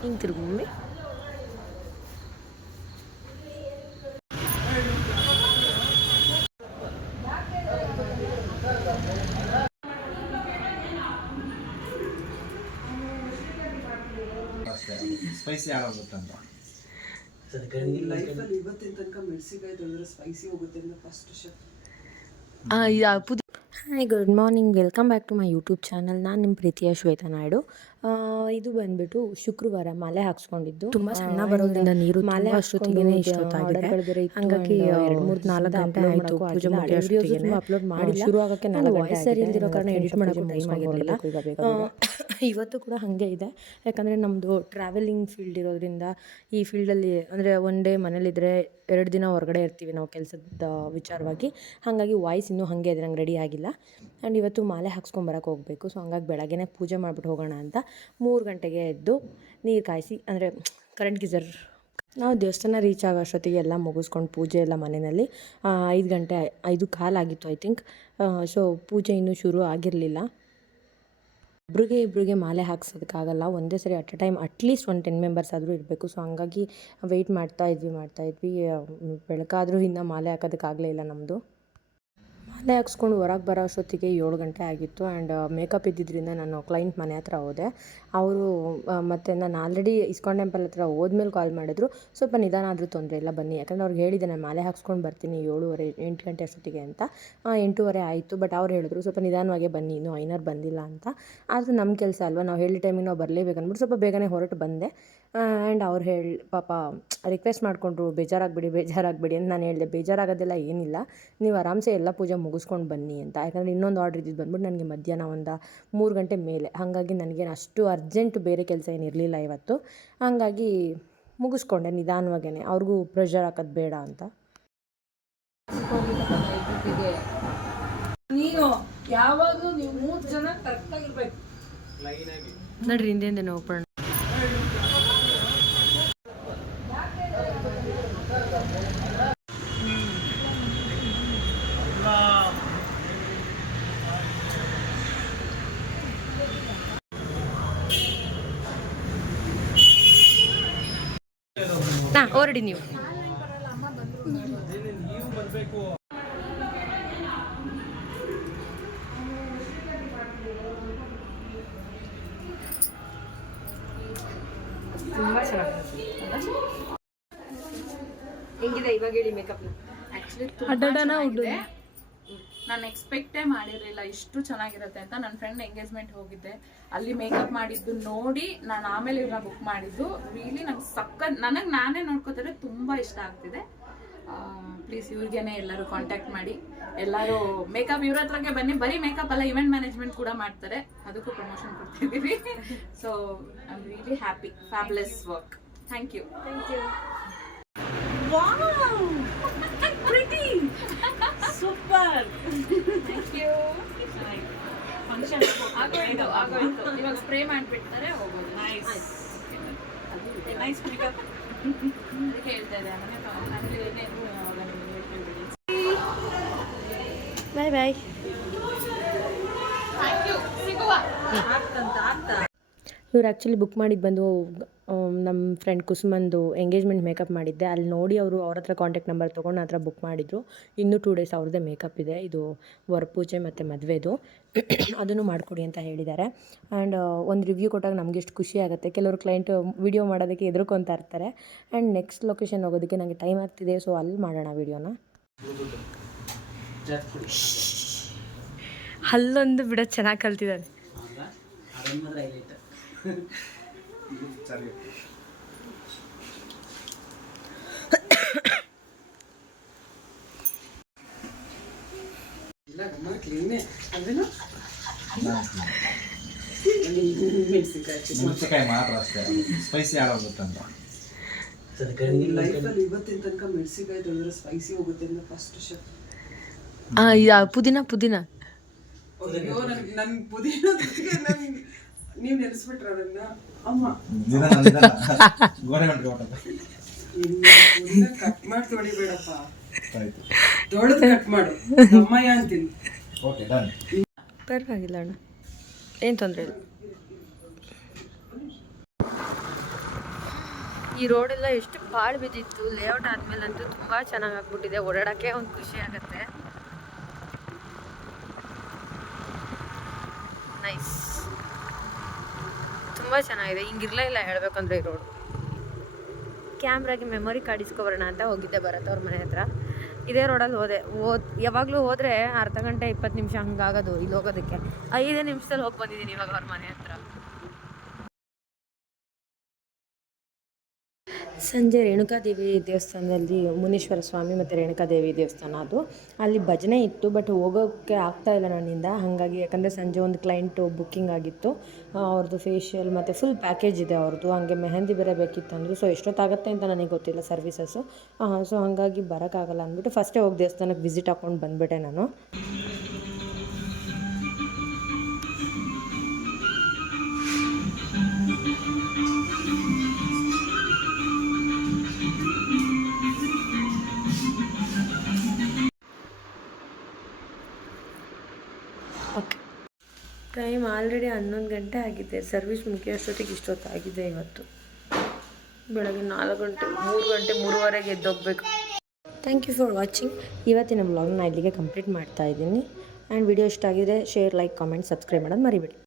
ಹಿಂಗೆ ತಿರುಗು mummy. Spicy ಆಗೋಗುತ್ತಂತ ಲೈಫಲ್ಲಿ ಇವತ್ತಿನ ತನಕ ಮೆಣಸಿಕಾಯಿ ತಂದ್ರೆ ಸ್ಪೈಸಿ ಹೋಗುತ್ತೆ ಅಂತ first chef. Hi, good morning, welcome back to my YouTube channel. ನಾನು ನಿಮ್ಮ ಪ್ರೀತಿಯ ಶ್ವೇತಾ ನಾಯ್ಡು. ಇದು ಬಂದ್ಬಿಟ್ಟು ಶುಕ್ರವಾರ ಮಾಲೆ ಹಾಕ್ಸ್ಕೊಂಡಿದ್ದು. ತುಂಬ ಸಣ್ಣ ಬರೋದ್ರಿಂದ ನೀರು ಮಾಲೆ ಅಷ್ಟೊತ್ತಿಗೆ ಇಷ್ಟೊತ್ತಾಗಿದೆ. ಹಾಗಾಗಿ 2-3-4 ಗಂಟೆ ಆಯಿತು ಪೂಜೆ ಮುಗಿಯೋಷ್ಟೊತ್ತಿಗೆ. ಅಪ್ಲೋಡ್ ಮಾಡಿಲ್ಲ, ಶುರು ಆಗೋಕ್ಕೆ 4 ಗಂಟೆ ಸರಿ ಇಲ್ದಿರೋ ಕಾರಣ ಎಡಿಟ್ ಮಾಡೋಕ್ಕೂ ಟೈಮ್ ಆಗಿರಲಿಲ್ಲ. ಇವತ್ತು ಕೂಡ ಹಾಗೆ ಇದೆ, ಯಾಕಂದರೆ ನಮ್ಮದು ಟ್ರಾವೆಲಿಂಗ್ ಫೀಲ್ಡ್ ಇರೋದ್ರಿಂದ ಈ ಫೀಲ್ಡಲ್ಲಿ ಅಂದರೆ ಒನ್ ಡೇ ಮನೇಲಿದ್ದರೆ 2 ದಿನ ಹೊರಗಡೆ ಇರ್ತೀವಿ ನಾವು ಕೆಲಸದ ವಿಚಾರವಾಗಿ. ಹಾಗಾಗಿ ವಾಯ್ಸ್ ಇನ್ನೂ ಹಾಗೆ ಇದೆ, ನಂಗೆ ರೆಡಿ ಆಗಿಲ್ಲ. ಆ್ಯಂಡ್ ಇವತ್ತು ಮಾಲೆ ಹಾಕ್ಸ್ಕೊಂಬರಕ್ಕೆ ಹೋಗಬೇಕು. ಸೊ ಹಂಗಾಗಿ ಬೆಳಗ್ಗೆನೇ ಪೂಜೆ ಮಾಡಿಬಿಟ್ಟು ಹೋಗೋಣ ಅಂತ 3 ಗಂಟೆಗೆ ಎದ್ದು ನೀರು ಕಾಯಿಸಿ, ಅಂದರೆ ಕರೆಂಟ್ ಗೀಸರ್, ನಾವು ದೇವಸ್ಥಾನ ರೀಚ್ ಆಗೋ ಅಷ್ಟೊತ್ತಿಗೆ ಎಲ್ಲ ಮುಗಿಸ್ಕೊಂಡು ಪೂಜೆ ಎಲ್ಲ ಮನೆಯಲ್ಲಿ 5 ಗಂಟೆ 5:15 ಆಗಿತ್ತು ಐ ಥಿಂಕ್. ಸೊ ಪೂಜೆ ಇನ್ನೂ ಶುರು ಆಗಿರಲಿಲ್ಲ. ಇಬ್ಬರಿಗೆ ಮಾಲೆ ಹಾಕ್ಸೋದಕ್ಕಾಗಲ್ಲ, ಒಂದೇ ಸರಿ at a time at least 10 members ಆದರೂ ಇರಬೇಕು. ಸೊ ಹಂಗಾಗಿ ವೆಯ್ಟ್ ಮಾಡ್ತಾ ಇದ್ವಿ. ಬೆಳಕಾದರೂ ಇನ್ನೂ ಮಾಲೆ ಹಾಕೋದಕ್ಕಾಗಲೇ ಇಲ್ಲ ನಮ್ಮದು. ಮಾಲೆ ಹಾಕ್ಸ್ಕೊಂಡು ಹೊರಗೆ ಬರೋ ಅಷ್ಟೊತ್ತಿಗೆ 7 ಗಂಟೆ ಆಗಿತ್ತು. ಆ್ಯಂಡ್ ಮೇಕಪ್ ಇದ್ದಿದ್ದರಿಂದ ನಾನು ಕ್ಲೈಂಟ್ ಮನೆ ಹತ್ರ ಹೋದೆ. ಅವರು ಮತ್ತು ನಾನು ಆಲ್ರೆಡಿ ಇಸ್ಕಾನ್ ಟೆಂಪಲ್ ಹತ್ರ ಹೋದ್ಮೇಲೆ ಕಾಲ್ ಮಾಡಿದ್ರು, ಸ್ವಲ್ಪ ನಿಧಾನ ಆದರೂ ತೊಂದರೆ ಇಲ್ಲ ಬನ್ನಿ, ಯಾಕಂದರೆ ಅವ್ರಿಗೆ ಹೇಳಿದ್ದೆ ನಾನು ಮಾಲೆ ಹಾಕ್ಸ್ಕೊಂಡು ಬರ್ತೀನಿ 7:30-8 ಗಂಟೆ ಅಷ್ಟೊತ್ತಿಗೆ ಅಂತ. 8:15 ಆಯಿತು. ಬಟ್ ಅವ್ರು ಹೇಳಿದ್ರು ಸ್ವಲ್ಪ ನಿಧಾನವಾಗೇ ಬನ್ನಿ, ಇನ್ನೂ ಐನರ್ ಬಂದಿಲ್ಲ ಅಂತ. ಆದರೂ ನಮ್ಮ ಕೆಲಸ ಅಲ್ವಾ, ನಾವು ಹೇಳಿದ ಟೈಮಿಗೆ ನಾವು ಬರಲೇಬೇಕು ಅಂದ್ಬಿಟ್ಟು ಸ್ವಲ್ಪ ಬೇಗನೆ ಹೊರಟು ಬಂದೆ. ಆ್ಯಂಡ್ ಅವ್ರು ಪಾಪ ರಿಕ್ವೆಸ್ಟ್ ಮಾಡಿಕೊಂಡ್ರು, ಬೇಜಾರಾಗಬೇಡಿ ಅಂತ. ನಾನು ಹೇಳಿದೆ ಬೇಜಾರಾಗೋದೆಲ್ಲ ಏನಿಲ್ಲ, ನೀವು ಆರಾಮ್ಸೆ ಎಲ್ಲ ಪೂಜೆ ಮುಗಿಸ್ಕೊಂಡು ಬನ್ನಿ ಅಂತ. ಯಾಕಂದರೆ ಇನ್ನೊಂದು ಆರ್ಡ್ರ್ ಇದ್ದಿದ್ದು ಬಂದ್ಬಿಟ್ಟು ನನಗೆ ಮಧ್ಯಾಹ್ನ 3 ಗಂಟೆ ಮೇಲೆ. ಹಾಗಾಗಿ ನನಗೇನು ಅಷ್ಟು ಅರ್ಜೆಂಟು ಬೇರೆ ಕೆಲಸ ಏನಿರಲಿಲ್ಲ ಇವತ್ತು. ಹಾಗಾಗಿ ಮುಗಿಸ್ಕೊಂಡೆ ನಿಧಾನವಾಗೇ, ಅವ್ರಿಗೂ ಪ್ರೆಷರ್ ಹಾಕೋದು ಬೇಡ ಅಂತ. ನೀನು ಯಾವಾಗಲೂ ನೀವು 3 ಜನ ಕರೆಕ್ಟಾಗಿರ್ಬೇಕು. ನಡ್ರಿ ಹಿಂದೆ ಹೋಗೋಣ. ಹೊರಡಿ ನೀವು. ತುಂಬ ಚೆನ್ನಾಗಿದೆ. ಹೆಂಗಿದೆ ಇವಾಗ ಹೇಳಿ ಮೇಕಪ್? ಆ್ಯಕ್ಚುಲಿ ತುಂಬ ನಾನು ಎಕ್ಸ್ಪೆಕ್ಟೇ ಮಾಡಿರಲಿಲ್ಲ ಇಷ್ಟು ಚೆನ್ನಾಗಿರುತ್ತೆ ಅಂತ. ನನ್ನ ಫ್ರೆಂಡ್ ಎಂಗೇಜ್ಮೆಂಟ್ ಹೋಗಿದ್ದೆ, ಅಲ್ಲಿ ಮೇಕಪ್ ಮಾಡಿದ್ದು ನೋಡಿ ನಾನು ಆಮೇಲೆ ಇವ್ರನ್ನ ಬುಕ್ ಮಾಡಿದ್ದು. ರಿಯಲಿ ನಂಗೆ ನಾನೇ ನೋಡ್ಕೋತಾರೆ ತುಂಬ ಇಷ್ಟ ಆಗ್ತಿದೆ. ಪ್ಲೀಸ್ ಇವ್ರಿಗೇನೆ ಎಲ್ಲರೂ ಕಾಂಟ್ಯಾಕ್ಟ್ ಮಾಡಿ, ಎಲ್ಲರೂ ಮೇಕಪ್ ಇವ್ರ ಹತ್ರಕ್ಕೆ ಬನ್ನಿ. ಬರೀ ಮೇಕಪ್ ಅಲ್ಲ, ಇವೆಂಟ್ ಮ್ಯಾನೇಜ್ಮೆಂಟ್ ಕೂಡ ಮಾಡ್ತಾರೆ, ಅದಕ್ಕೂ ಪ್ರಮೋಷನ್ ಕೊಡ್ತಿದ್ದೀವಿ. So I am really happy. Fabulous work. Thank you. Super. Function ಆಗೋಯ್ತು, ಇವಾಗ ಸ್ಪ್ರೇ ಮಾಡಿಬಿಡ್ತಾರೆ, ಹೋಗೋದು. ನೈಸ್ ಮೇಕಪ್ ಹೇಳ್ತಾ ಇದೆ. ಬಾಯ್ ಬಾಯ್. ಇವ್ರು ಆ್ಯಕ್ಚುಲಿ ಬುಕ್ ಮಾಡಿದ್ದು ಬಂದು ನಮ್ಮ ಫ್ರೆಂಡ್ ಕುಸುಮಂದು ಎಂಗೇಜ್ಮೆಂಟ್ ಮೇಕಪ್ ಮಾಡಿದ್ದೆ. ಅಲ್ಲಿ ನೋಡಿ ಅವರು ಅವ್ರ ಹತ್ರ ಕಾಂಟ್ಯಾಕ್ಟ್ ನಂಬರ್ ತೊಗೊಂಡು ಹತ್ರ ಬುಕ್ ಮಾಡಿದರು. ಇನ್ನೂ 2 ಡೇಸ್ ಅವ್ರದ್ದೇ ಮೇಕಪ್ ಇದೆ, ಇದು ವರಪೂಜೆ ಮತ್ತು ಮದುವೆದು. ಅದನ್ನು ಮಾಡಿಕೊಡಿ ಅಂತ ಹೇಳಿದ್ದಾರೆ. ಆ್ಯಂಡ್ ಒಂದು ರಿವ್ಯೂ ಕೊಟ್ಟಾಗ ನಮಗೆ ಎಷ್ಟು ಖುಷಿ ಆಗುತ್ತೆ. ಕೆಲವರು ಕ್ಲೈಂಟ್ ವಿಡಿಯೋ ಮಾಡೋದಕ್ಕೆ ಹೆದರ್ಕೊತಾ ಇರ್ತಾರೆ. ಆ್ಯಂಡ್ ನೆಕ್ಸ್ಟ್ ಲೊಕೇಶನ್ ಹೋಗೋದಕ್ಕೆ ನನಗೆ ಟೈಮ್ ಆಗ್ತಿದೆ, ಸೊ ಅಲ್ಲಿ ಮಾಡೋಣ ವೀಡಿಯೋನ. ಅಲ್ಲೊಂದು ಬಿಡೋದು ಚೆನ್ನಾಗಿ ಕಲ್ತಿದ್ದಾನೆ. ಮೆಣಸಿಕಾಯಿ ಮಾತ್ರ ಅಷ್ಟೇ, ಸ್ಪೈಸಿ ಆಗೋಗುತ್ತಂತ. ಲೈಫಲ್ಲಿ ಇವತ್ತಿನ ತನಕ ಮೆಣಸಿಕಾಯಿ ತಂದ್ರೆ ಸ್ಪೈಸಿ ಹೋಗುತ್ತೆ ಅಂತ ಫಸ್ಟ್ ಶೆಫ್. ಪುದೀನ ಅಯ್ಯೋ ನನ್ ಪುದೀನ ನೀವು ನೆನೆಸ್ಬಿಟ್ರ ನನ್ನ ಅಮ್ಮ. ಕಟ್ ಮಾಡಿ ತೊಳಿಬೇಡಪ್ಪ, ದೊಡ್ಡದು ಕಟ್ ಮಾಡು ಅಮ್ಮಯ್ಯ ಅಂತೀನಿ. ಪರವಾಗಿಲ್ಲ ಅಣ್ಣ, ಏನು ತೊಂದರೆ ಇಲ್ಲ. ಈ ರೋಡೆಲ್ಲ ಎಷ್ಟು ಪಾಳು ಬಿದ್ದಿತ್ತು. ಲೇಔಟ್ ಆದಮೇಲಂತೂ ತುಂಬ ಚೆನ್ನಾಗಿ ಆಗ್ಬಿಟ್ಟಿದೆ. ಓಡಾಡೋಕ್ಕೆ ಒಂದು ಖುಷಿ ಆಗುತ್ತೆ. ನೈಸ್, ತುಂಬ ಚೆನ್ನಾಗಿದೆ. ಹಿಂಗಿರಲೇ ಇಲ್ಲ ಹೇಳಬೇಕಂದ್ರೆ ಈ ರೋಡು. ಕ್ಯಾಮ್ರಾಗೆ ಮೆಮೊರಿ ಕಾರ್ಡ್ ಇಸ್ಕೊಬರೋಣ ಅಂತ ಹೋಗಿದ್ದೆ ಭರತ್ ಅವ್ರ ಮನೆ ಹತ್ರ. ಇದೇ ರೋಡಲ್ಲಿ ಯಾವಾಗಲೂ ಹೋದರೆ ಅರ್ಧ ಗಂಟೆ 20 ನಿಮಿಷ ಹಂಗಾಗೋದು. ಇಲ್ಲಿ ಹೋಗೋದಕ್ಕೆ 5 ನಿಮಿಷದಲ್ಲಿ ಹೋಗಿ ಬಂದಿದ್ದೀನಿ ಇವಾಗ ಅವ್ರ ಮನೆ ಹತ್ರ. ಸಂಜೆ ರೇಣುಕಾದೇವಿ ದೇವಸ್ಥಾನದಲ್ಲಿ ಮುನೀಶ್ವರ ಸ್ವಾಮಿ ಮತ್ತು ರೇಣುಕಾದೇವಿ ದೇವಸ್ಥಾನ ಅದು. ಅಲ್ಲಿ ಭಜನೆ ಇತ್ತು, ಬಟ್ ಹೋಗೋಕ್ಕೆ ಆಗ್ತಾಯಿಲ್ಲ ನನ್ನಿಂದ. ಹಾಗಾಗಿ ಯಾಕಂದರೆ ಸಂಜೆ ಒಂದು ಕ್ಲೈಂಟು ಬುಕ್ಕಿಂಗ್ ಆಗಿತ್ತು. ಅವ್ರದ್ದು ಫೇಶಿಯಲ್ ಮತ್ತು ಫುಲ್ ಪ್ಯಾಕೇಜ್ ಇದೆ ಅವ್ರದ್ದು. ಹಾಗೆ ಮೆಹಂದಿ ಬೇರೆ ಬೇಕಿತ್ತು ಅಂದರು. ಸೊ ಎಷ್ಟೊತ್ತಾಗುತ್ತೆ ಅಂತ ನನಗೆ ಗೊತ್ತಿಲ್ಲ ಸರ್ವಿಸಸ್ಸು. ಸೊ ಹಾಗಾಗಿ ಬರೋಕ್ಕಾಗಲ್ಲ ಅಂದ್ಬಿಟ್ಟು ಫಸ್ಟೇ ಹೋಗಿ ದೇವಸ್ಥಾನಕ್ಕೆ ವಿಸಿಟ್ ಹಾಕ್ಕೊಂಡು ಬಂದುಬಿಟ್ಟೆ ನಾನು. ಓಕೆ, ಟೈಮ್ ಆಲ್ರೆಡಿ 11 ಗಂಟೆ ಆಗಿದೆ. ಸರ್ವಿಸ್ ಮುಗಿಯೋಷ್ಟೊತ್ತಿಗೆ ಇಷ್ಟೊತ್ತಾಗಿದೆ. ಇವತ್ತು ಬೆಳಗ್ಗೆ 4 ಗಂಟೆ 3 ಗಂಟೆ 3:15ಗೆ ಎದ್ದೋಗ್ಬೇಕು. Thank you for watching. ಇವತ್ತಿನ ಬ್ಲಾಗ್ನ ಇಲ್ಲಿಗೆ ಕಂಪ್ಲೀಟ್ ಮಾಡ್ತಾ ಇದ್ದೀನಿ. ಆ್ಯಂಡ್ ವಿಡಿಯೋ ಇಷ್ಟ ಆಗಿದ್ರೆ ಶೇರ್, ಲೈಕ್, ಕಾಮೆಂಟ್, ಸಬ್ಸ್ಕ್ರೈಬ್ ಮಾಡೋದು ಮರಿಬೇಡಿ.